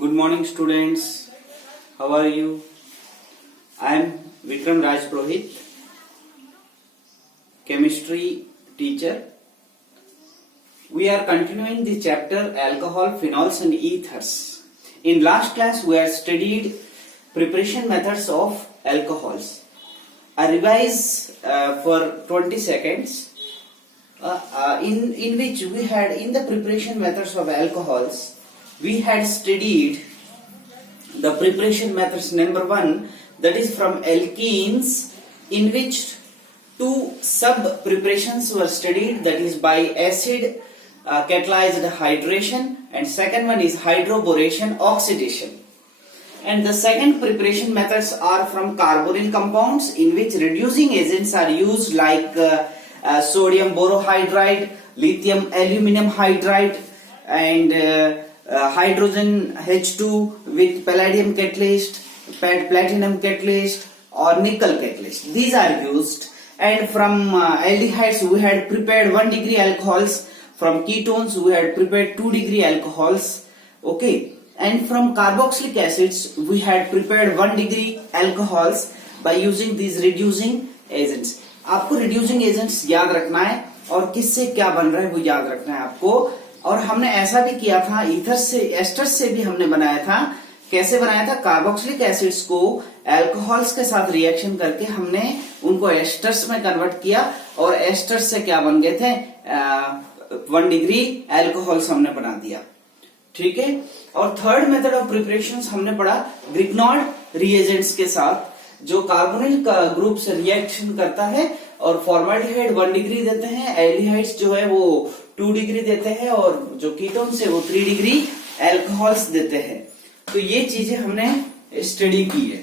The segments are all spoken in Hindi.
Good morning, students. How are you? I am Vikram Raj Purohit, chemistry teacher. We are continuing the chapter alcohol, phenols and ethers. In last class, we have studied preparation methods of alcohols. I revise for 20 seconds. In which we had in the preparation methods of alcohols, we had studied the preparation methods number 1, that is from alkenes, in which two sub preparations were studied, that is by acid catalyzed hydration, and second one is hydroboration oxidation. And the second preparation methods are from carbonyl compounds, in which reducing agents are used like sodium borohydride, lithium aluminum hydride, and hydrogen H2 with palladium catalyst, platinum catalyst or nickel catalyst. These are used. And from aldehydes we had prepared 1 degree alcohols. From ketones we had prepared 2 degree alcohols. Okay. And from carboxylic acids we had prepared 1 degree alcohols by using these reducing agents. आपको रिड्यूसिंग एजेंट्स याद रखना है और किससे क्या बन रहा है वो याद रखना है आपको. और हमने ऐसा भी किया था, ईथर से एस्टर्स से भी हमने बनाया था. कैसे बनाया था? कार्बोक्सिलिक एसिड्स को अल्कोहल्स के साथ रिएक्शन करके हमने उनको एस्टर्स में कन्वर्ट किया और एस्टर्स से क्या बन गए थे? 1 डिग्री अल्कोहल्स हमने बना दिया. ठीक है. और थर्ड मेथड ऑफ प्रिपरेशन हमने पढ़ा ग्रिग्नॉर्ड रिएजेंट्स के साथ, जो कार्बोनिल ग्रुप से रिएक्शन करता है और फॉर्माल्डिहाइड 1 डिग्री देते हैं, एल्डिहाइड्स जो है वो 2 डिग्री देते हैं और जो कीटोन्स है वो 3 डिग्री अल्कोहल्स देते हैं. तो ये चीजें हमने स्टडी की है.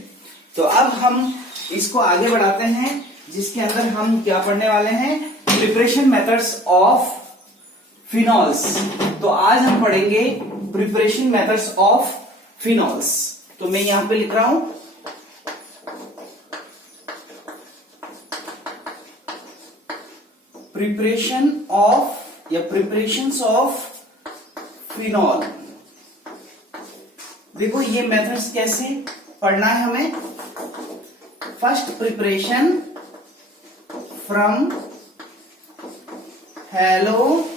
तो अब हम इसको आगे बढ़ाते हैं, जिसके अंदर हम क्या पढ़ने वाले हैं? Preparation methods of phenols. तो आज हम पढ़ेंगे प्रिपरेशन मेथड्स ऑफ फिनॉल्स. तो मैं यहां पे लिख रहा हूं प्रिपरेशन ऑफ या प्रिपरेशंस ऑफ फिनॉल. देखो ये मेथड्स कैसे पढ़ना है हमें. First preparation from hello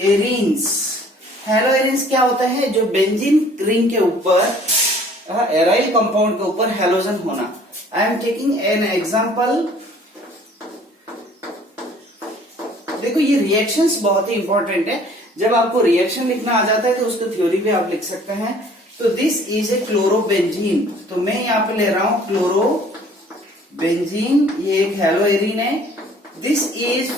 arenes. Hello arenes क्या होता है? जो बेंजीन रिंग के ऊपर एराइल कंपाउंड के ऊपर हेलोजन होना. I am taking an example. देखो ये रिएक्शंस बहुत ही इंपॉर्टेंट है. जब आपको रिएक्शन लिखना आ जाता है तो उसको थ्योरी भी आप लिख सकते हैं. तो दिस इज ए क्लोरोबेंजीन. तो मैं यहां पे ले रहा हूं क्लोरोबेंजीन. ये एक हेलोएरिन है. This is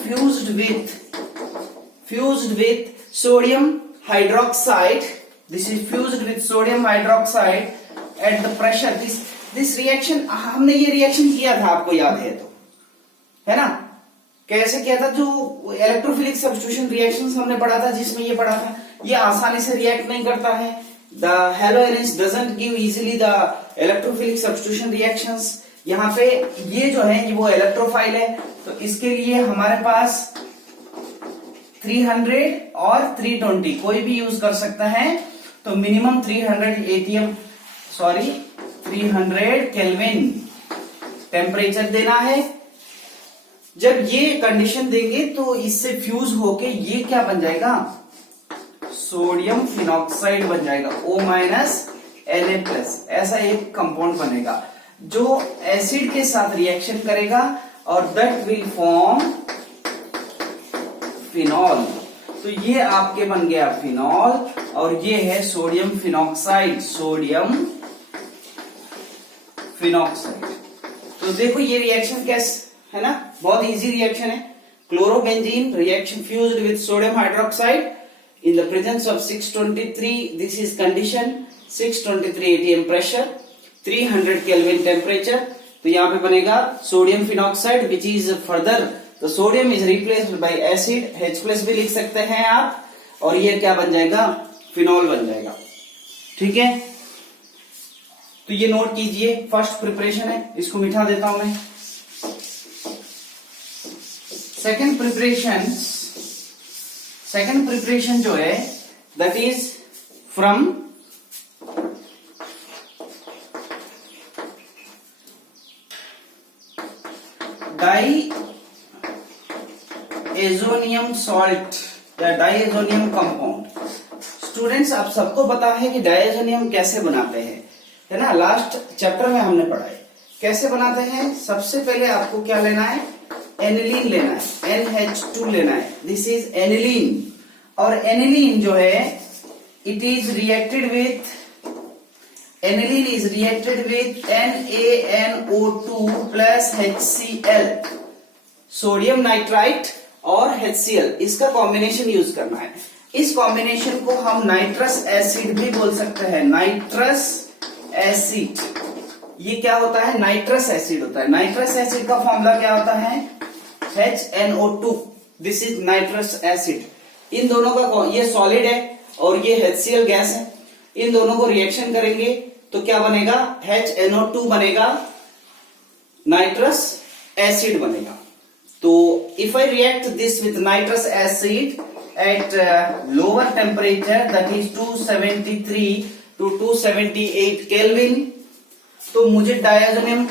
fused with sodium hydroxide. This is fused with sodium hydroxide at the pressure. This reaction हमने ये रिएक्शन किया था, आपको याद है तो, है ना? कैसे किया था? जो इलेक्ट्रोफिलिक सब्स्टिट्यूशन रिएक्शंस हमने पढ़ा था, जिसमें ये पढ़ा था ये आसानी से रिएक्ट नहीं करता है. The हेलोएरिन्स doesn't give easily the electrophilic substitution reactions. यहाँ पे ये जो है वो इलेक्ट्रोफाइल है. तो इसके लिए हमारे पास 300 और 320 कोई भी यूज कर सकता है. तो मिनिमम 300 केल्विन टेम्परेचर देना है. जब ये कंडीशन देंगे तो इससे फ्यूज होके ये क्या बन जाएगा? सोडियम फिनॉक्साइड बन जाएगा. O- Na+, ऐसा एक कंपाउंड बनेगा जो एसिड के साथ रिएक्शन करेगा और दैट विल फॉर्म फिनॉल. तो ये आपके बन गया फिनॉल और ये है सोडियम फिनॉक्साइड. तो देखो ये रिएक्शन कैसे है ना, बहुत इजी रिएक्शन है. Chlorobenzene reaction fused with sodium hydroxide in the presence of 623. This is condition 623 atm pressure, 300 kelvin temperature. तो यहाँ पे बनेगा sodium phenoxide which is further the sodium is replaced by acid. H+ भी लिख सकते हैं आप. और ये क्या बन जाएगा? फिनॉल बन जाएगा. ठीक है. तो ये नोट कीजिए, फर्स्ट प्रिपरेशन है, इसको मिटा देता हूं मैं. सेकेंड प्रिपरेशन जो है that is from diazonium salt या डाईएजोनियम कंपाउंड। स्टूडेंट्स, आप सबको पता है कि डाईएजोनियम कैसे बनाते हैं, है ना, लास्ट चैप्टर में हमने पढ़ा है कैसे बनाते हैं। सबसे पहले आपको क्या लेना है, एनिलीन लेना है, NH2 लेना है, दिस इज एनिलीन। और एनिलीन जो है it is reacted with, aniline is reacted with NaNO2 plus HCl, sodium nitrite और HCl, इसका कॉम्बिनेशन यूज करना है। इस कॉम्बिनेशन को हम नाइट्रस एसिड भी बोल सकते हैं, नाइट्रस एसिड। ये क्या होता है, नाइट्रस एसिड होता है। नाइट्रस एसिड का फॉर्मूला क्या होता है, HNO2, this is nitrous acid. इन दोनों का, ये सॉलिड है और ये HCl गैस है, इन दोनों को रिएक्शन करेंगे तो क्या बनेगा, HNO2 बनेगा, नाइट्रस एसिड बनेगा। तो if I react this with nitrous acid at lower temperature that is 273 to 278 kelvin, तो मुझे डायज़ोनियम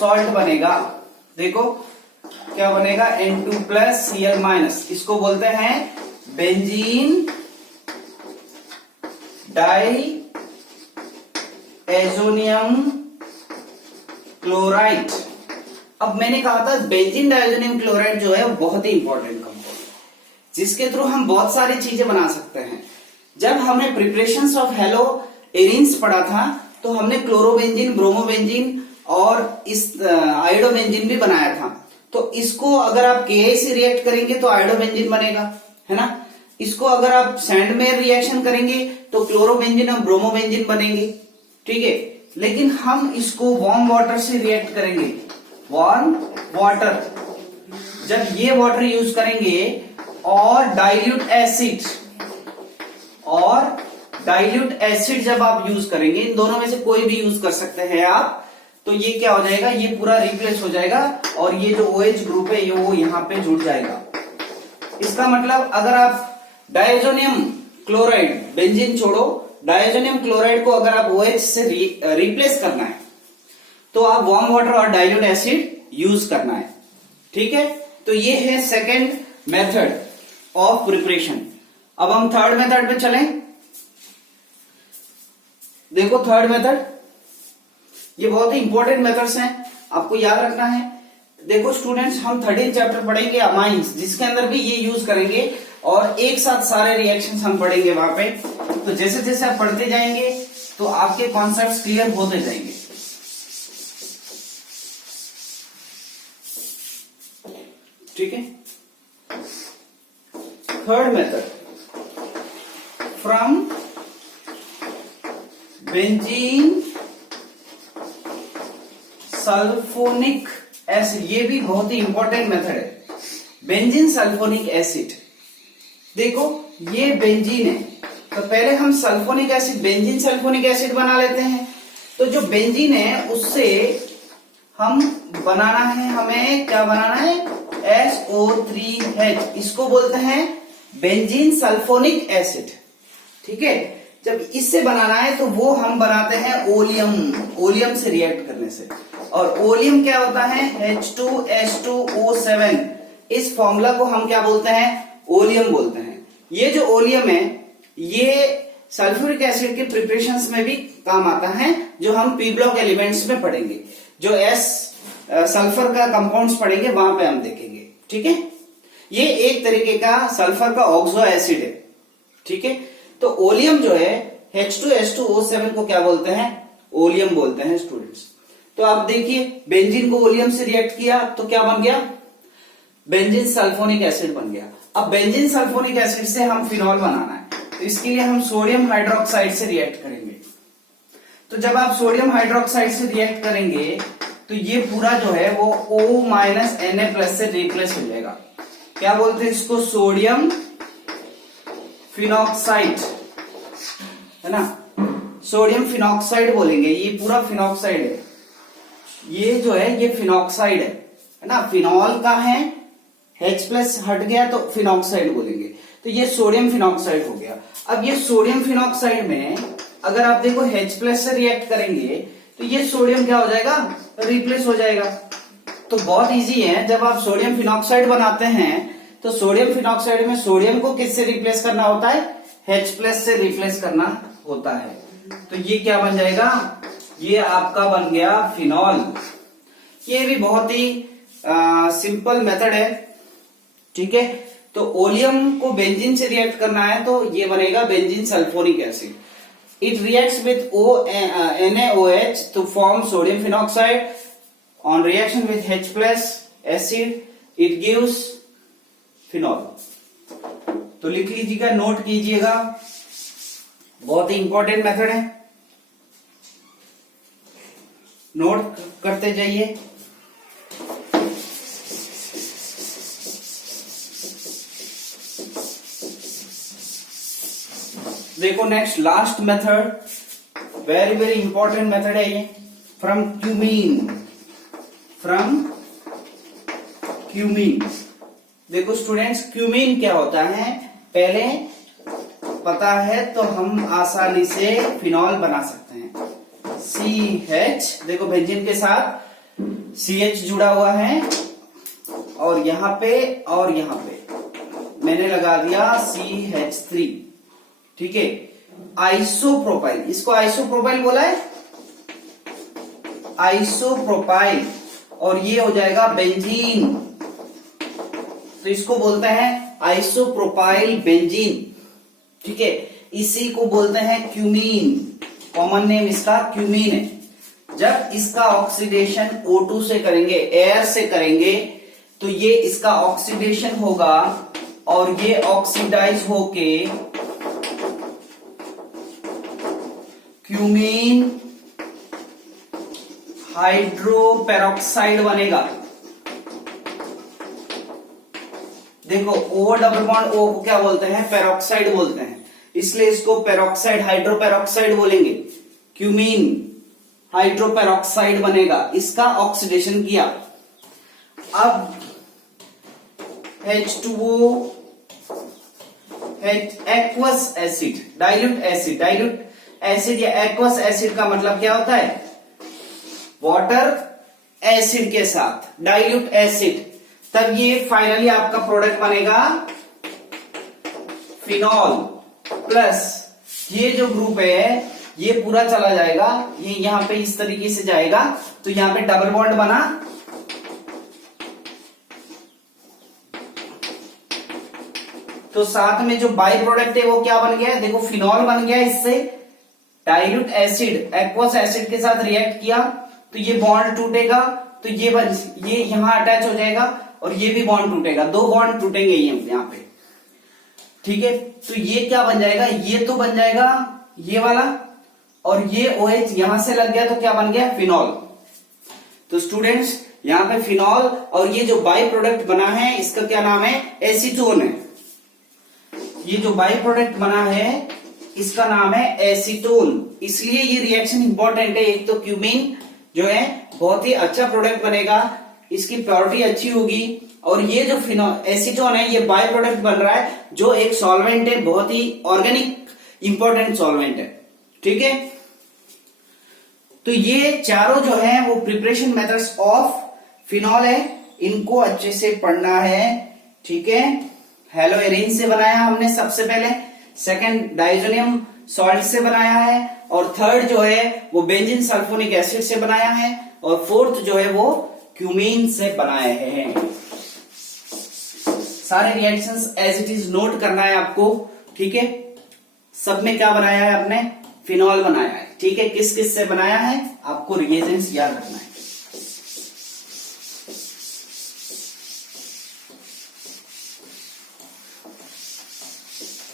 सॉल्ट बनेगा। देखो क्या बनेगा, N2 प्लस Cl माइनस, इसको बोलते हैं बेंजीन डाईएजोनियम क्लोराइड। अब मैंने कहा था बेंजीन डाईएजोनियम क्लोराइड जो है बहुत ही इंपॉर्टेंट कंपाउंड है, जिसके थ्रू हम बहुत सारी चीजें बना सकते हैं। जब हमने प्रिपरेशंस ऑफ हेलो एरिन्स पढ़ा था तो हमने क्लोरोबेंजीन, ब्रोमोबेंजीन और इस आयोडोबेंजीन भी बनाया था। तो इसको अगर आप के से रिएक्ट करेंगे तो आयोडोबेंजीन बनेगा, है ना। इसको अगर आप सैंड में रिएक्शन करेंगे तो क्लोरोबेंजीन और ब्रोमोबेंजीन बनेंगे, ठीक है। लेकिन हम इसको वार्म वाटर से रिएक्ट करेंगे, वार्म वाटर। जब ये वाटर यूज करेंगे और डाइल्यूट एसिड जब आप यूज करेंगे, इन दोनों में से कोई भी यूज कर सकते हैं आप, तो ये क्या हो जाएगा, ये पूरा रिप्लेस हो जाएगा और ये जो OH ग्रुप है ये वो यहाँ पे जुड़ जाएगा। इसका मतलब अगर आप डायज़ोनियम क्लोराइड, बेंजीन छोड़ो, डायज़ोनियम क्लोराइड को अगर आप OH से रिप्लेस करना है तो आप वार्म वाटर और डाइल्यूट एसिड यूज करना है, ठीक है। तो ये है सेकेंड मेथड ऑफ प्रिपरेशन। अब हम थर्ड मेथड पे चलें। देखो थर्ड मेथड, ये बहुत ही इंपॉर्टेंट मेथड्स हैं, आपको याद रखना है। देखो स्टूडेंट्स, हम 13 चैप्टर पढ़ेंगे अमाइंस, जिसके अंदर भी ये यूज करेंगे और एक साथ सारे रिएक्शंस हम पढ़ेंगे वहां पे। तो जैसे जैसे आप पढ़ते जाएंगे तो आपके कॉन्सेप्ट्स क्लियर होते जाएंगे, ठीक है। Third method, from benzene sulphonic acid, ये भी बहुत ही इंपॉर्टेंट मेथड है, बेंजीन सल्फोनिक एसिड। देखो ये बेंजीन है, तो पहले हम sulphonic acid, benzene sulphonic acid बना लेते हैं। तो जो बेंजीन है उससे हम बनाना है, हमें क्या बनाना है, SO3H, इसको बोलते हैं बेंजीन सल्फोनिक एसिड, ठीक है। जब इससे बनाना है तो वो हम बनाते हैं ओलियम, ओलियम से रिएक्ट करने से। और ओलियम क्या होता है, H2S2O7, इस फॉर्मूला को हम क्या बोलते हैं, ओलियम बोलते हैं। ये जो ओलियम है ये सल्फ्यूरिक एसिड के प्रिपरेशंस में भी काम आता है, जो हम पी ब्लॉक एलिमेंट्स में पढ़ेंगे, जो सल्फर का कंपाउंड्स पढ़ेंगे वहां पे हम देखेंगे, ठीक है। ये एक तरीके का सल्फर का ऑक्सो एसिड है, ठीक है। तो ओलियम जो है H2S2O7 को क्या बोलते हैं, ओलियम बोलते हैं स्टूडेंट्स। तो आप देखिए बेंजीन को ओलियम से रिएक्ट किया तो क्या बन गया, बेंजीन सल्फोनिक एसिड बन गया। अब बेंजीन सल्फोनिक एसिड से हम फिनॉल बनाना है, तो इसके लिए हम सोडियम हाइड्रोक्साइड से रिएक्ट करेंगे। तो जब आप सोडियम हाइड्रोक्साइड से रिएक्ट करेंगे तो ये पूरा जो है वो O-Na+ से रिप्लेस हो जाएगा। क्या बोलते हैं इसको, सोडियम फिनॉक्साइड, है ना, सोडियम फिनॉक्साइड बोलेंगे। ये पूरा फिनॉक्साइड है, ये जो है ये फिनॉक्साइड है ना, फिनॉल का है, H+ हट गया तो फिनॉक्साइड बोलेंगे। तो ये सोडियम फिनॉक्साइड हो गया। अब ये सोडियम फिनॉक्साइड में अगर आप देखो H+ से रिएक्ट करेंगे तो ये सोडियम क्या हो जाएगा, रिप्लेस हो जाएगा, तो बहुत इजी है, जब आप सोडियम फिनॉक्साइड बनाते हैं तो सोडियम फिनॉक्साइड में सोडियम को किससे रिप्लेस करना होता है, H+ से रिप्लेस करना होता है। तो ये क्या बन जाएगा, ये आपका बन गया फिनॉल। ये भी बहुत ही सिंपल मेथड है, ठीक है। तो ओलियम को बेंजीन से रिएक्ट करना है तो ये बनेगा benzene sulphonic acid. It reacts with NaOH to form sodium phenoxide. On reaction with H+ acid, it gives phenol. तो लिख लीजिएगा, नोट कीजिएगा, बहुत ही इंपॉर्टेंट मेथड है, नोट करते जाइए। देखो next last method, very very important method है ये, फ्रॉम क्यूमीन। देखो स्टूडेंट्स, क्यूमीन क्या होता है पहले पता है तो हम आसानी से फिनॉल बना सकते हैं। CH, देखो बेंजीन के साथ CH जुड़ा हुआ है और यहां पे मैंने लगा दिया CH3, ठीक है। आइसोप्रोपाइल, इसको आइसोप्रोपाइल बोला है, आइसोप्रोपाइल, और ये हो जाएगा बेंजीन, तो इसको बोलते हैं आइसोप्रोपाइल बेंजीन, ठीक है। इसी को बोलते हैं क्यूमीन, कॉमन नेम इसका क्यूमीन है। जब इसका ऑक्सीडेशन O2 से करेंगे, एयर से करेंगे, तो ये इसका ऑक्सीडेशन होगा और ये ऑक्सीडाइज होके क्यूमीन हाइड्रोपेरोक्साइड बनेगा। देखो O डबल बॉन्ड O को क्या बोलते हैं, पेरोक्साइड बोलते हैं, इसलिए इसको पेरोक्साइड, हाइड्रोपेरोक्साइड बोलेंगे। क्यूमीन हाइड्रोपेरोक्साइड बनेगा, इसका ऑक्सीडेशन किया। अब H2O aqueous acid, dilute acid या एक्वस एसिड का मतलब क्या होता है, वाटर एसिड के साथ डाइल्यूट एसिड, तब ये फाइनली आपका प्रोडक्ट बनेगा फिनॉल प्लस ये जो ग्रुप है ये पूरा चला जाएगा, ये यहां पे इस तरीके से जाएगा, तो यहां पे डबल बॉन्ड बना, तो साथ में जो बाई प्रोडक्ट है वो क्या बन गया, देखो फिनॉल बन गया। इससे डाइल्यूट एसिड एक्वस एसिड के साथ रिएक्ट किया तो ये बॉन्ड टूटेगा, तो ये यहां अटैच हो जाएगा और ये भी बॉन्ड टूटेगा, दो बॉन्ड टूटेंगे यहां पे, ठीक है। तो ये क्या बन जाएगा, ये तो बन जाएगा ये वाला, और ये OH यहां से लग गया तो क्या बन गया, फिनॉल। तो स्टूडेंट्स यहां पे फिनॉल और ये जो बाई प्रोडक्ट बना है इसका क्या नाम है, एसीटोन है। ये जो बाई प्रोडक्ट बना है इसका नाम है एसीटोन, इसलिए ये रिएक्शन इंपॉर्टेंट है। एक तो क्यूमीन जो है बहुत ही अच्छा प्रोडक्ट बनेगा, इसकी प्योरिटी अच्छी होगी, और ये जो एसीटोन है ये बाय प्रोडक्ट बन रहा है जो एक सॉल्वेंट है, बहुत ही ऑर्गेनिक इंपॉर्टेंट सॉल्वेंट है, ठीक है। तो ये चारों जो है वो प्रिपरेशन मेथड्स ऑफ फिनॉल है, इनको अच्छे से पढ़ना है, ठीक है। हेलोएरिन से बनाया हमने सबसे पहले, सेकंड डाइजोनियम सॉल्ट से बनाया है, और थर्ड जो है वो बेंजीन सल्फोनिक एसिड से बनाया है, और फोर्थ जो है वो क्यूमीन से बनाए हैं। सारे reactions as it is note करना है आपको, ठीक है। सब में क्या बनाया है आपने, फिनॉल बनाया है, ठीक है। किस किस से बनाया है आपको रिएजेंट्स याद रखना है।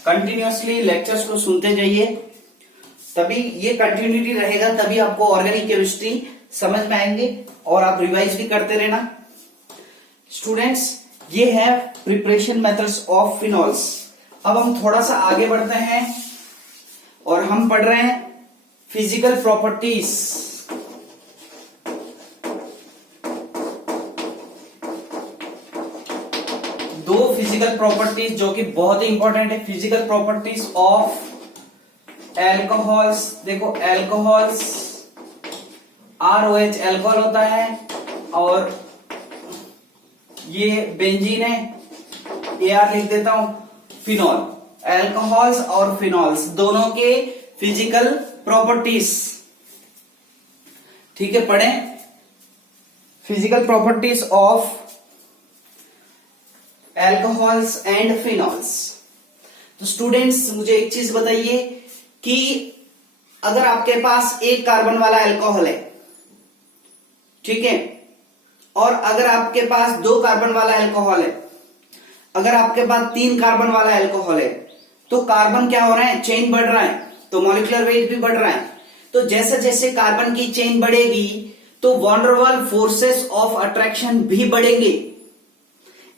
कंटिन्यूअसली लेक्चर्स को सुनते जाइए, तभी ये कंटिन्यूटी रहेगा, तभी आपको ऑर्गेनिक केमिस्ट्री समझ में आएंगे, और आप रिवाइज भी करते रहना। स्टूडेंट्स ये है प्रिपरेशन मेथड्स ऑफ फिनॉल्स। अब हम थोड़ा सा आगे बढ़ते हैं और हम पढ़ रहे हैं फिजिकल प्रॉपर्टीज। दो फिजिकल प्रॉपर्टीज जो कि बहुत ही इंपॉर्टेंट है, फिजिकल प्रॉपर्टीज ऑफ एल्कोहल्स। देखो एल्कोहल्स, ROH एल्कोहल होता है और ये बेंजीन है, AR लिख देता हूं। फिनॉल, अल्कोहल्स और फिनॉल्स दोनों के फिजिकल प्रॉपर्टीज, ठीक है, पढ़े। Physical properties of alcohols and phenols. तो स्टूडेंट्स मुझे एक चीज बताइए कि अगर आपके पास एक कार्बन वाला अल्कोहल है, ठीक है, और अगर आपके पास 2 कार्बन वाला अल्कोहल है, अगर आपके पास 3 कार्बन वाला अल्कोहल है, तो कार्बन क्या हो रहा है, चेन बढ़ रहा है, तो मॉलिक्यूलर वेट भी बढ़ रहा है। तो जैसे जैसे कार्बन की चेन बढ़ेगी तो van der Waals forces of attraction भी बढ़ेंगे।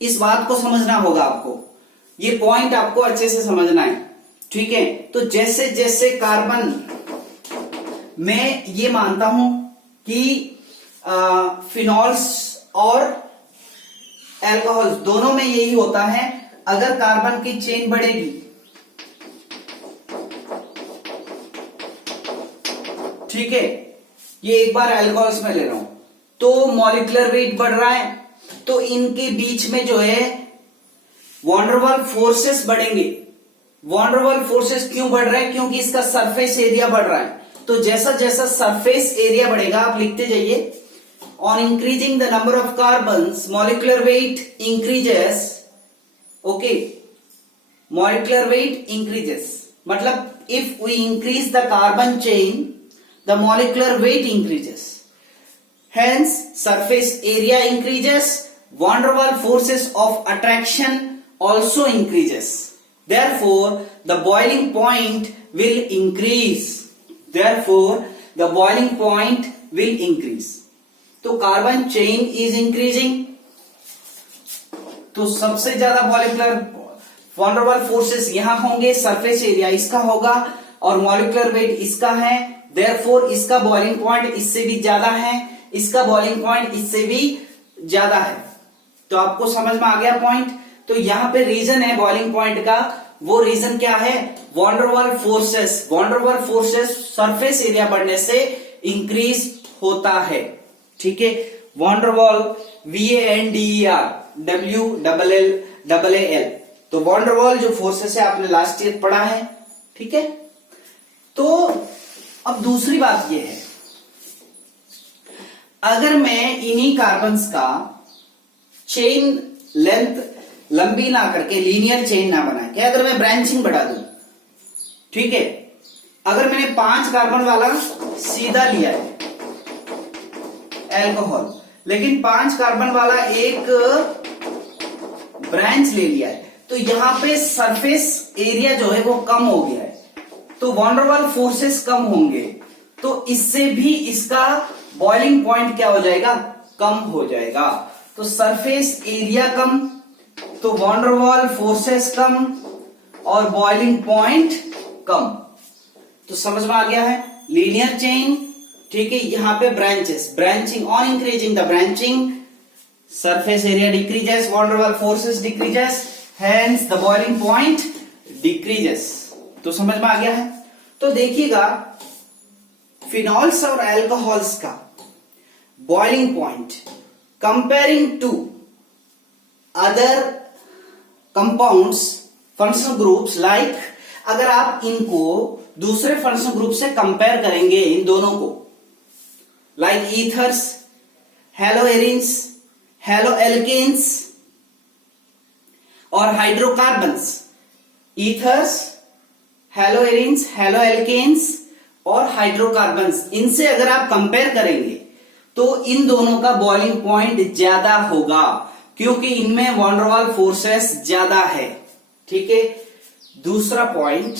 इस बात को समझना होगा आपको, ये पॉइंट आपको अच्छे से समझना है, ठीक है। तो जैसे जैसे कार्बन, मैं ये मानता हूं कि फिनॉल्स और अल्कोहल दोनों में यही होता है, अगर कार्बन की चेन बढ़ेगी, ठीक है, ये एक बार अल्कोहल्स में ले रहा हूं, तो मॉलिक्यूलर वेट बढ़ रहा है, तो इनके बीच में जो है वॉन डेर वाल्स फोर्सेस बढ़ेंगे। वॉन डेर वाल्स फोर्सेस क्यों बढ़ रहे हैं, क्योंकि इसका सरफेस एरिया बढ़ रहा है। तो जैसा जैसा सरफेस एरिया बढ़ेगा, आप लिखते जाइए, on increasing the number of carbons molecular weight increases, okay, molecular weight increases, मतलब if we increase the carbon chain the molecular weight increases, hence surface area increases, van der Waals forces of attraction also increases, therefore the boiling point will increase, therefore the boiling point will increase। तो कार्बन चेन इज इंक्रीजिंग, तो सबसे ज्यादा molecular van der Waals forces यहां होंगे, सरफेस एरिया इसका होगा और मॉलिक्यूलर वेट इसका है, देयरफॉर इसका बॉइलिंग पॉइंट इससे भी ज्यादा है, इसका बॉइलिंग पॉइंट इससे भी ज्यादा है। तो आपको समझ में आ गया पॉइंट। तो यहां पे रीजन है बॉइलिंग पॉइंट का, वो रीजन क्या है, van der Waals forces. Van der Waals forces surface area बढ़ने से इंक्रीज होता है, ठीक है। Van der Waals VANDER WLLAL, तो वॉन डेर वाल्स जो फोर्सेस है आपने लास्ट ईयर पढ़ा है, ठीक है। तो अब दूसरी बात यह है, अगर मैं इन्हीं कार्बन्स का चेन लेंथ लंबी ना करके लीनियर चेन ना बना के अगर मैं ब्रांचिंग बढ़ा दूं, ठीक है, अगर मैंने 5 कार्बन वाला सीधा लिया है अल्कोहल, लेकिन 5 कार्बन वाला एक ब्रांच ले लिया है, तो यहां पे सरफेस एरिया जो है वो कम हो गया है, तो वॉन डेर वाल्स फोर्सेस कम होंगे, तो इससे भी इसका बॉइलिंग पॉइंट क्या हो जाएगा, कम हो जाएगा। तो सरफेस एरिया कम, तो वॉन डेर वाल्स फोर्सेस कम और बॉइलिंग पॉइंट कम। तो समझ में आ गया है, लीनियर चेन, ठीक है। यहां पे branches, branching, on increasing the branching surface area decreases, van der Waals forces decreases, hence the boiling point decreases. तो समझ में आ गया है। तो देखिएगा फिनॉल्स और अल्कोहल्स का boiling point comparing to other compounds functional groups, like अगर आप इनको दूसरे फंक्शनल ग्रुप से कंपेयर करेंगे, इन दोनों को, लाइक ईथर्स, हेलोएरिन्स, हेलोएल्केन्स और हाइड्रोकार्बन्स, ईथर्स, हेलोएरिन्स, हेलोएल्केन्स और हाइड्रोकार्बन्स, इनसे अगर आप कंपेयर करेंगे तो इन दोनों का बॉइलिंग पॉइंट ज्यादा होगा, क्योंकि इनमें वॉन डेर वाल्स फोर्सेस ज्यादा है, ठीक है। दूसरा पॉइंट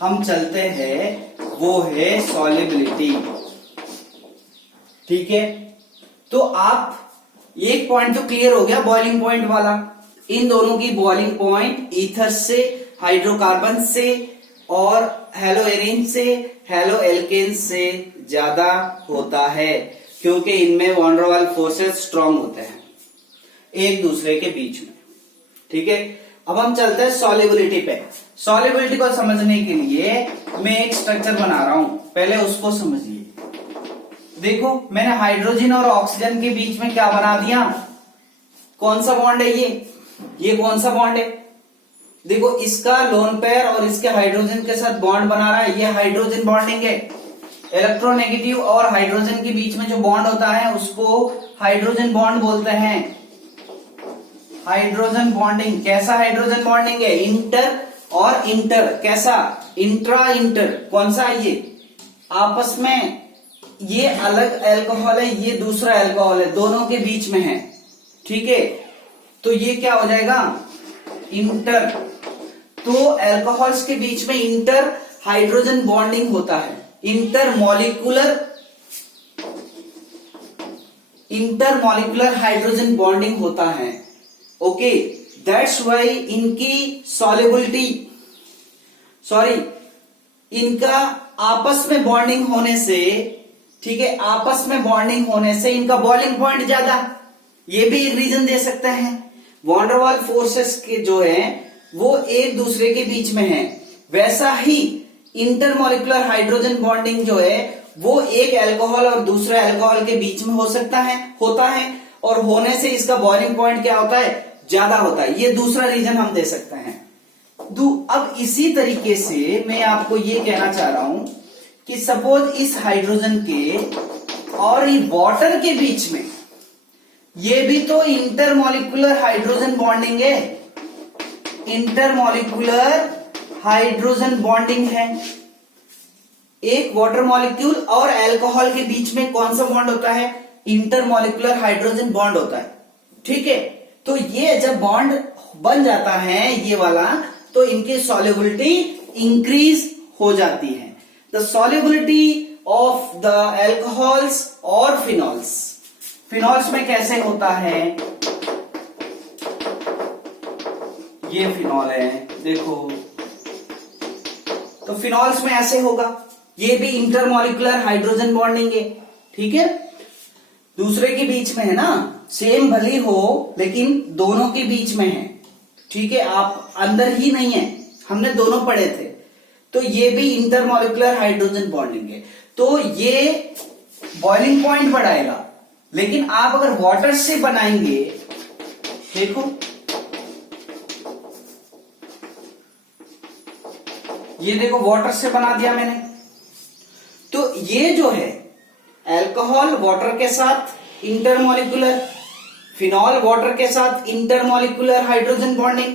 हम चलते हैं, वो है सॉल्युबिलिटी, ठीक है। तो आप एक पॉइंट तो क्लियर हो गया बॉइलिंग पॉइंट वाला, इन दोनों की बॉइलिंग पॉइंट ईथर से, हाइड्रोकार्बन से और हेलोएरिन से, हेलोएल्केन से ज्यादा होता है, क्योंकि इनमें van der Waals forces strong होते हैं एक दूसरे के बीच में, ठीक है। अब हम चलते हैं सॉल्युबिलिटी पे। सॉल्युबिलिटी को समझने के लिए मैं एक स्ट्रक्चर बना रहा हूं, पहले उसको समझिए। देखो मैंने हाइड्रोजन और ऑक्सीजन के बीच में क्या बना दिया, कौन सा बॉन्ड है ये कौन सा बॉन्ड है, देखो इसका लोन पेयर और इसके हाइड्रोजन के साथ बॉन्ड बना रहा है, ये हाइड्रोजन बॉन्डिंग है। इलेक्ट्रोनेगेटिव और हाइड्रोजन के बीच में जो बॉन्ड होता है उसको हाइड्रोजन बॉन्ड बोलते हैं, हाइड्रोजन बॉन्डिंग। कैसा हाइड्रोजन बॉन्डिंग है, इंटर और इंटर, कैसा, इंट्रा इंटर, कौन सा है ये, आपस में, ये अलग अल्कोहल है, ये दूसरा अल्कोहल है, दोनों के बीच में है, ठीक है, तो ये क्या हो जाएगा, इंटर। तो अल्कोहल्स के बीच में इंटर हाइड्रोजन बॉन्डिंग होता है, इंटर मॉलिक्यूलर हाइड्रोजन बॉन्डिंग होता है। ओके, दैट्स वाई इनकी सॉल्युबिलिटी, इनका आपस में बॉन्डिंग होने से, ठीक है, आपस में बॉन्डिंग होने से इनका बॉइलिंग पॉइंट ज्यादा, ये भी एक रीजन दे सकते हैं। वॉन्डरवाल फोर्सेस के जो है वो एक दूसरे के बीच में है, वैसा ही इंटरमॉलिक्यूलर हाइड्रोजन बॉन्डिंग जो है वो एक अल्कोहल और दूसरे अल्कोहल के बीच में हो सकता है, होता है, और होने से इसका बॉइलिंग पॉइंट क्या होता है, ज्यादा होता है। ये दूसरा रीजन हम दे सकते हैं। अब इसी तरीके से मैं आपको ये कहना चाह रहा हूं कि सपोज इस हाइड्रोजन के और वाटर के बीच में, ये भी तो इंटरमॉलिक्यूलर हाइड्रोजन बॉन्डिंग है, इंटरमॉलिक्यूलर हाइड्रोजन बॉन्डिंग है। एक वाटर मॉलिक्यूल और अल्कोहल के बीच में कौन सा बॉन्ड होता है, इंटरमॉलिक्यूलर हाइड्रोजन बॉन्ड होता है, ठीक है। तो ये जब बॉन्ड बन जाता है ये वाला, तो इनकी सॉल्युबिलिटी इंक्रीज हो जाती है। The solubility of the alcohols और फिनॉल्स में कैसे होता है, ये फिनॉल है, देखो, तो फिनॉल्स में ऐसे होगा, ये भी इंटरमॉलिक्यूलर हाइड्रोजन बॉन्डिंग है, ठीक है, दूसरे के बीच में है ना, सेम भली हो लेकिन दोनों के बीच में है, ठीक है, आप अंदर ही नहीं है, हमने दोनों पढ़े थे। तो ये भी इंटरमॉलिक्यूलर हाइड्रोजन बॉन्डिंग है, तो ये बॉइलिंग पॉइंट बढ़ाएगा। लेकिन आप अगर वाटर से बनाएंगे, देखो ये देखो वाटर से बना दिया मैंने, तो ये जो है अल्कोहल वाटर के साथ इंटरमॉलिक्यूलर, फिनॉल वाटर के साथ इंटरमॉलिक्यूलर हाइड्रोजन बॉन्डिंग,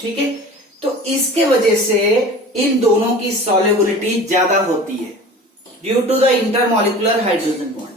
ठीक है, तो इसके वजह से इन दोनों की सॉल्युबिलिटी ज्यादा होती है due to the intermolecular hydrogen bond.